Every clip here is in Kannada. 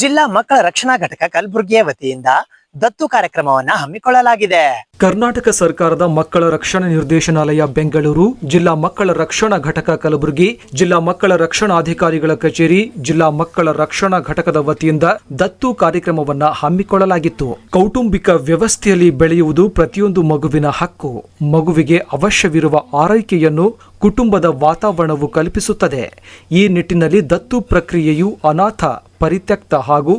ಜಿಲ್ಲಾ ಮಕ್ಕಳ ರಕ್ಷಣಾ ಘಟಕ ಕಲಬುರಗಿಯ ವತಿಯಿಂದ ದತ್ತು ಕಾರ್ಯಕ್ರಮವನ್ನು ಹಮ್ಮಿಕೊಳ್ಳಲಾಗಿದೆ. ಕರ್ನಾಟಕ ಸರ್ಕಾರದ ಮಕ್ಕಳ ರಕ್ಷಣಾ ನಿರ್ದೇಶನಾಲಯ ಬೆಂಗಳೂರು, ಜಿಲ್ಲಾ ಮಕ್ಕಳ ರಕ್ಷಣಾ ಘಟಕ ಕಲಬುರಗಿ, ಜಿಲ್ಲಾ ಮಕ್ಕಳ ರಕ್ಷಣಾಧಿಕಾರಿಗಳ ಕಚೇರಿ, ಜಿಲ್ಲಾ ಮಕ್ಕಳ ರಕ್ಷಣಾ ಘಟಕದ ವತಿಯಿಂದ ದತ್ತು ಕಾರ್ಯಕ್ರಮವನ್ನು ಹಮ್ಮಿಕೊಳ್ಳಲಾಗಿತ್ತು. ಕೌಟುಂಬಿಕ ವ್ಯವಸ್ಥೆಯಲ್ಲಿ ಬೆಳೆಯುವುದು ಪ್ರತಿಯೊಂದು ಮಗುವಿನ ಹಕ್ಕು. ಮಗುವಿಗೆ ಅವಶ್ಯವಿರುವ ಆರೈಕೆಯನ್ನು ಕುಟುಂಬದ ವಾತಾವರಣವು ಕಲ್ಪಿಸುತ್ತದೆ. ಈ ನಿಟ್ಟಿನಲ್ಲಿ ದತ್ತು ಪ್ರಕ್ರಿಯೆಯು ಅನಾಥ, ಪರಿತ್ಯಕ್ತ ಹಾಗೂ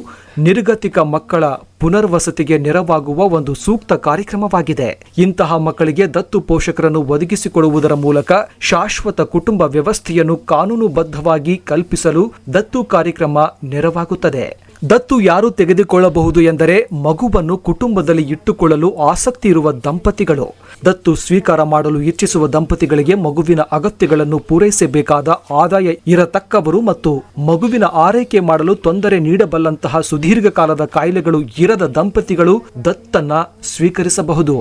ನಿರ್ಗತಿಕ ಮಕ್ಕಳ ಪುನರ್ವಸತಿಗೆ ನೆರವಾಗುವ ಒಂದು ಸೂಕ್ತ ಕಾರ್ಯಕ್ರಮವಾಗಿದೆ. ಇಂತಹ ಮಕ್ಕಳಿಗೆ ದತ್ತು ಪೋಷಕರನ್ನು ಒದಗಿಸಿಕೊಡುವುದರ ಮೂಲಕ ಶಾಶ್ವತ ಕುಟುಂಬ ವ್ಯವಸ್ಥೆಯನ್ನು ಕಾನೂನುಬದ್ಧವಾಗಿ ಕಲ್ಪಿಸಲು ದತ್ತು ಕಾರ್ಯಕ್ರಮ ನೆರವಾಗುತ್ತದೆ. ದತ್ತು ಯಾರು ತೆಗೆದುಕೊಳ್ಳಬಹುದು ಎಂದರೆ ಮಗುವನ್ನು ಕುಟುಂಬದಲ್ಲಿ ಇಟ್ಟುಕೊಳ್ಳಲು ಆಸಕ್ತಿ ಇರುವ ದಂಪತಿಗಳು. ದತ್ತು ಸ್ವೀಕಾರ ಮಾಡಲು ಇಚ್ಛಿಸುವ ದಂಪತಿಗಳಿಗೆ ಮಗುವಿನ ಅಗತ್ಯಗಳನ್ನು ಪೂರೈಸಬೇಕಾದ ಆದಾಯ ಇರತಕ್ಕವರು ಮತ್ತು ಮಗುವಿನ ಆರೈಕೆ ಮಾಡಲು ತೊಂದರೆ ನೀಡಬಲ್ಲಂತಹ ಸುದೀರ್ಘ ಕಾಲದ ಕಾಯಿಲೆಗಳು ಇರದ ದಂಪತಿಗಳು ದತ್ತನ್ನ ಸ್ವೀಕರಿಸಬಹುದು.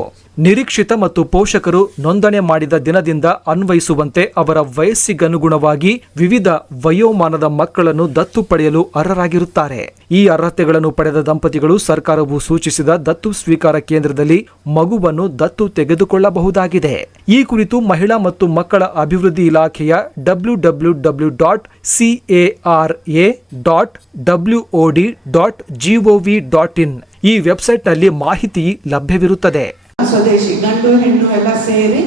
ನಿರೀಕ್ಷಿತ ಮತ್ತು ಪೋಷಕರು ನೋಂದಣಿ ಮಾಡಿದ ದಿನದಿಂದ ಅನ್ವಯಿಸುವಂತೆ ಅವರ ವಯಸ್ಸಿಗನುಗುಣವಾಗಿ ವಿವಿಧ ವಯೋಮಾನದ ಮಕ್ಕಳನ್ನು ದತ್ತು ಪಡೆಯಲು ಅರ್ಹರಾಗಿರುತ್ತಾರೆ. ಈ ಅರ್ಹತೆಗಳನ್ನು ಪಡೆದ ದಂಪತಿಗಳು ಸರ್ಕಾರವು ಸೂಚಿಸಿದ ದತ್ತು ಸ್ವೀಕಾರ ಕೇಂದ್ರದಲ್ಲಿ ಮಗುವನ್ನು ದತ್ತು ತೆಗೆದುಕೊಳ್ಳಬಹುದಾಗಿದೆ. ಈ ಕುರಿತು ಮಹಿಳಾ ಮತ್ತು ಮಕ್ಕಳ ಅಭಿವೃದ್ಧಿ ಇಲಾಖೆಯ www.cara.wod.gov.in ಈ ವೆಬ್ಸೈಟ್ನಲ್ಲಿ ಮಾಹಿತಿ ಲಭ್ಯವಿರುತ್ತದೆ. ಸ್ವದೇಶಿ ಗಂಡು ಹೆಣ್ಣು ಎಲ್ಲ ಸೇರಿ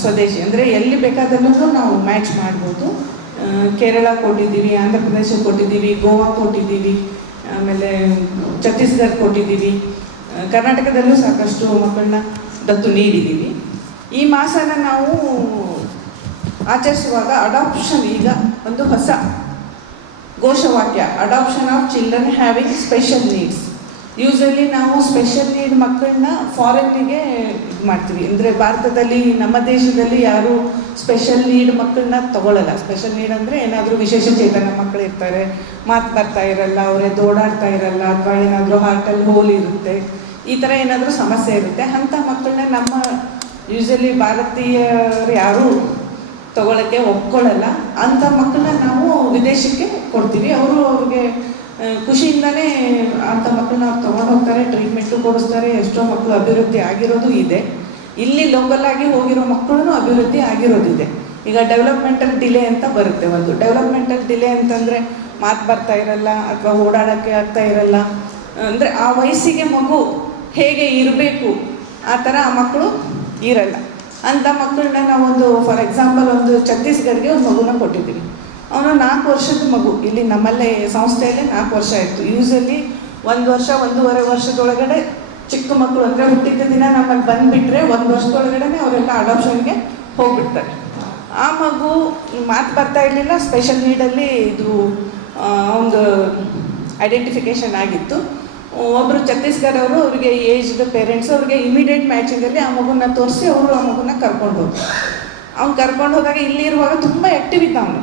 ಸ್ವದೇಶಿ ಅಂದರೆ ಎಲ್ಲಿ ಬೇಕಾದಲ್ಲೂ ನಾವು ಮ್ಯಾಚ್ ಮಾಡ್ಬೋದು. ಕೇರಳ ಕೊಟ್ಟಿದ್ದೀವಿ, ಆಂಧ್ರ ಪ್ರದೇಶ ಕೊಟ್ಟಿದ್ದೀವಿ, ಗೋವಾ ಕೊಟ್ಟಿದ್ದೀವಿ, ಆಮೇಲೆ ಛತ್ತೀಸ್ಗಢ ಕೊಟ್ಟಿದ್ದೀವಿ, ಕರ್ನಾಟಕದಲ್ಲೂ ಸಾಕಷ್ಟು ಮಕ್ಕಳನ್ನ ದತ್ತು ನೀಡಿದ್ದೀವಿ. ಈ ಮಾಸನ ನಾವು ಆಚರಿಸುವಾಗ ಅಡಾಪ್ಷನ್, ಈಗ ಒಂದು ಹೊಸ ಘೋಷವಾಕ್ಯ, adoption of children having special needs. Usually ನಾವು ಸ್ಪೆಷಲ್ ನೀಡ್ ಮಕ್ಕಳನ್ನ ಫಾರಿನ್ನಿಗೆ ಇದು ಮಾಡ್ತೀವಿ. ಅಂದರೆ ಭಾರತದಲ್ಲಿ, ನಮ್ಮ ದೇಶದಲ್ಲಿ ಯಾರು ಸ್ಪೆಷಲ್ ನೀಡ್ ಮಕ್ಕಳನ್ನ ತಗೊಳ್ಳಲ್ಲ. ಸ್ಪೆಷಲ್ ನೀಡ್ ಅಂದರೆ ಏನಾದರೂ ವಿಶೇಷ ಚೇತನ ಮಕ್ಕಳು ಇರ್ತಾರೆ, ಮಾತು ಬರ್ತಾ ಇರಲ್ಲ, ಅವರೇ ಓಡಾಡ್ತಾ ಇರಲ್ಲ, ಅಥವಾ ಏನಾದರೂ ಹಾರ್ಟಲ್ಲಿ ಹೋಲ್ ಇರುತ್ತೆ, ಈ ಥರ ಏನಾದರೂ ಸಮಸ್ಯೆ ಇರುತ್ತೆ. ಅಂಥ ಮಕ್ಕಳನ್ನ ನಮ್ಮ ಯೂಶಲಿ ಭಾರತೀಯರು ಯಾರೂ ತಗೊಳ್ಳೋಕ್ಕೆ ಒಪ್ಕೊಳ್ಳಲ್ಲ. ಅಂಥ ಮಕ್ಕಳನ್ನ ನಾವು ವಿದೇಶಕ್ಕೆ ಕೊಡ್ತೀವಿ. ಅವ್ರಿಗೆ ಖುಷಿಯಿಂದನೇ ಅಂಥ ಮಕ್ಕಳನ್ನ ಅವ್ರು ತೊಗೊಂಡು ಹೋಗ್ತಾರೆ, ಟ್ರೀಟ್ಮೆಂಟು ಕೊಡಿಸ್ತಾರೆ. ಎಷ್ಟೋ ಮಕ್ಕಳು ಅಭಿವೃದ್ಧಿ ಆಗಿರೋದು ಇದೆ. ಇಲ್ಲಿ ಲೋಕಲಾಗಿ ಹೋಗಿರೋ ಮಕ್ಕಳು ಅಭಿವೃದ್ಧಿ ಆಗಿರೋದಿದೆ. ಈಗ ಡೆವಲಪ್ಮೆಂಟಲ್ ಡಿಲೇ ಅಂತ ಬರುತ್ತೆ. ಒಂದು ಡೆವಲಪ್ಮೆಂಟಲ್ ಡಿಲೇ ಅಂತಂದರೆ ಮಾತು ಬರ್ತಾ ಇರಲ್ಲ, ಅಥವಾ ಓಡಾಡೋಕ್ಕೆ ಆಗ್ತಾ ಇರಲ್ಲ. ಅಂದರೆ ಆ ವಯಸ್ಸಿಗೆ ಮಗು ಹೇಗೆ ಇರಬೇಕು ಆ ಥರ ಆ ಮಕ್ಕಳು ಇರಲ್ಲ. ಅಂಥ ಮಕ್ಕಳನ್ನ ನಾವೊಂದು ಫಾರ್ ಎಕ್ಸಾಂಪಲ್ ಒಂದು ಛತ್ತೀಸ್ಗಢಗೆ ಒಂದು ಮಗುನ ಕೊಟ್ಟಿದ್ದೀವಿ. ಅವನು 4 ವರ್ಷದ ಮಗು. ಇಲ್ಲಿ ನಮ್ಮಲ್ಲೇ ಸಂಸ್ಥೆಯಲ್ಲೇ 4 ವರ್ಷ ಆಯಿತು. ಯೂಸಲಿ 1 ವರ್ಷ 1.5 ವರ್ಷದೊಳಗಡೆ ಚಿಕ್ಕ ಮಕ್ಕಳು ಅಂದರೆ ಹುಟ್ಟಿದ ದಿನ ನಮ್ಮಲ್ಲಿ ಬಂದುಬಿಟ್ರೆ 1 ವರ್ಷದೊಳಗಡೆ ಅವರೆಲ್ಲ ಅಡಾಪ್ಷನ್ಗೆ ಹೋಗ್ಬಿಡ್ತಾರೆ. ಆ ಮಗು ಮಾತು ಬರ್ತಾ ಇರಲಿಲ್ಲ, ಸ್ಪೆಷಲ್ ನೀಡಲ್ಲಿ ಇದು ಒಂದು ಐಡೆಂಟಿಫಿಕೇಷನ್ ಆಗಿತ್ತು. ಒಬ್ಬರು ಛತ್ತೀಸ್ಗಢ ಅವರು, ಅವರಿಗೆ ಏಜ್ಡ್ ಪೇರೆಂಟ್ಸ್, ಅವ್ರಿಗೆ ಇಮಿಡಿಯೇಟ್ ಮ್ಯಾಚಿಂಗಲ್ಲಿ ಆ ಮಗುನ ತೋರಿಸಿ ಅವರು ಆ ಮಗುನ ಕರ್ಕೊಂಡು ಹೋದ್ರು. ಅವ್ನು ಕರ್ಕೊಂಡು ಹೋದಾಗ ಇಲ್ಲಿ ಇರುವಾಗ ತುಂಬ ಆ್ಯಕ್ಟಿವ್ ಇದ್ದ ಅವನು,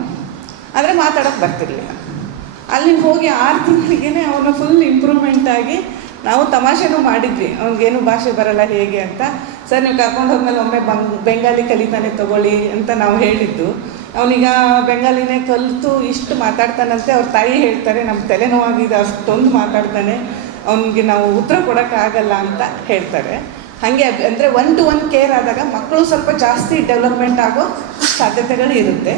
ಆದರೆ ಮಾತಾಡೋಕ್ಕೆ ಬರ್ತಿರ್ಲಿಲ್ಲ. ಅಲ್ಲಿ ಹೋಗಿ 6 ತಿಂಗಳಿಗೆ ಅವನು ಫುಲ್ ಇಂಪ್ರೂವ್ಮೆಂಟ್ ಆಗಿ, ನಾವು ತಮಾಷೆನೂ ಮಾಡಿದ್ವಿ, ಅವ್ನಿಗೇನು ಭಾಷೆ ಬರಲ್ಲ ಹೇಗೆ ಅಂತ. ಸರ್ ನೀವು ಕರ್ಕೊಂಡು ಹೋದ್ಮೇಲೆ ಒಮ್ಮೆ ಬೆಂಗಾಲಿ ಕಲಿತಾನೆ ತಗೊಳ್ಳಿ ಅಂತ ನಾವು ಹೇಳಿದ್ದು. ಅವನೀಗ ಬೆಂಗಾಲಿನೇ ಕಲಿತು ಇಷ್ಟು ಮಾತಾಡ್ತಾನಂತೆ. ಅವ್ರ ತಾಯಿ ಹೇಳ್ತಾರೆ, ನಮ್ಮ ತಲೆನೋವಾಗಿದೆ, ಅಷ್ಟೊಂದು ಮಾತಾಡ್ತಾನೆ, ಅವನಿಗೆ ನಾವು ಉತ್ತರ ಕೊಡೋಕ್ಕಾಗಲ್ಲ ಅಂತ ಹೇಳ್ತಾರೆ. ಹಾಗೆ ಅಂದರೆ 1-to-1 ಕೇರ್ ಆದಾಗ ಮಕ್ಕಳು ಸ್ವಲ್ಪ ಜಾಸ್ತಿ ಡೆವಲಪ್ಮೆಂಟ್ ಆಗೋ ಸಾಧ್ಯತೆಗಳು ಇರುತ್ತೆ.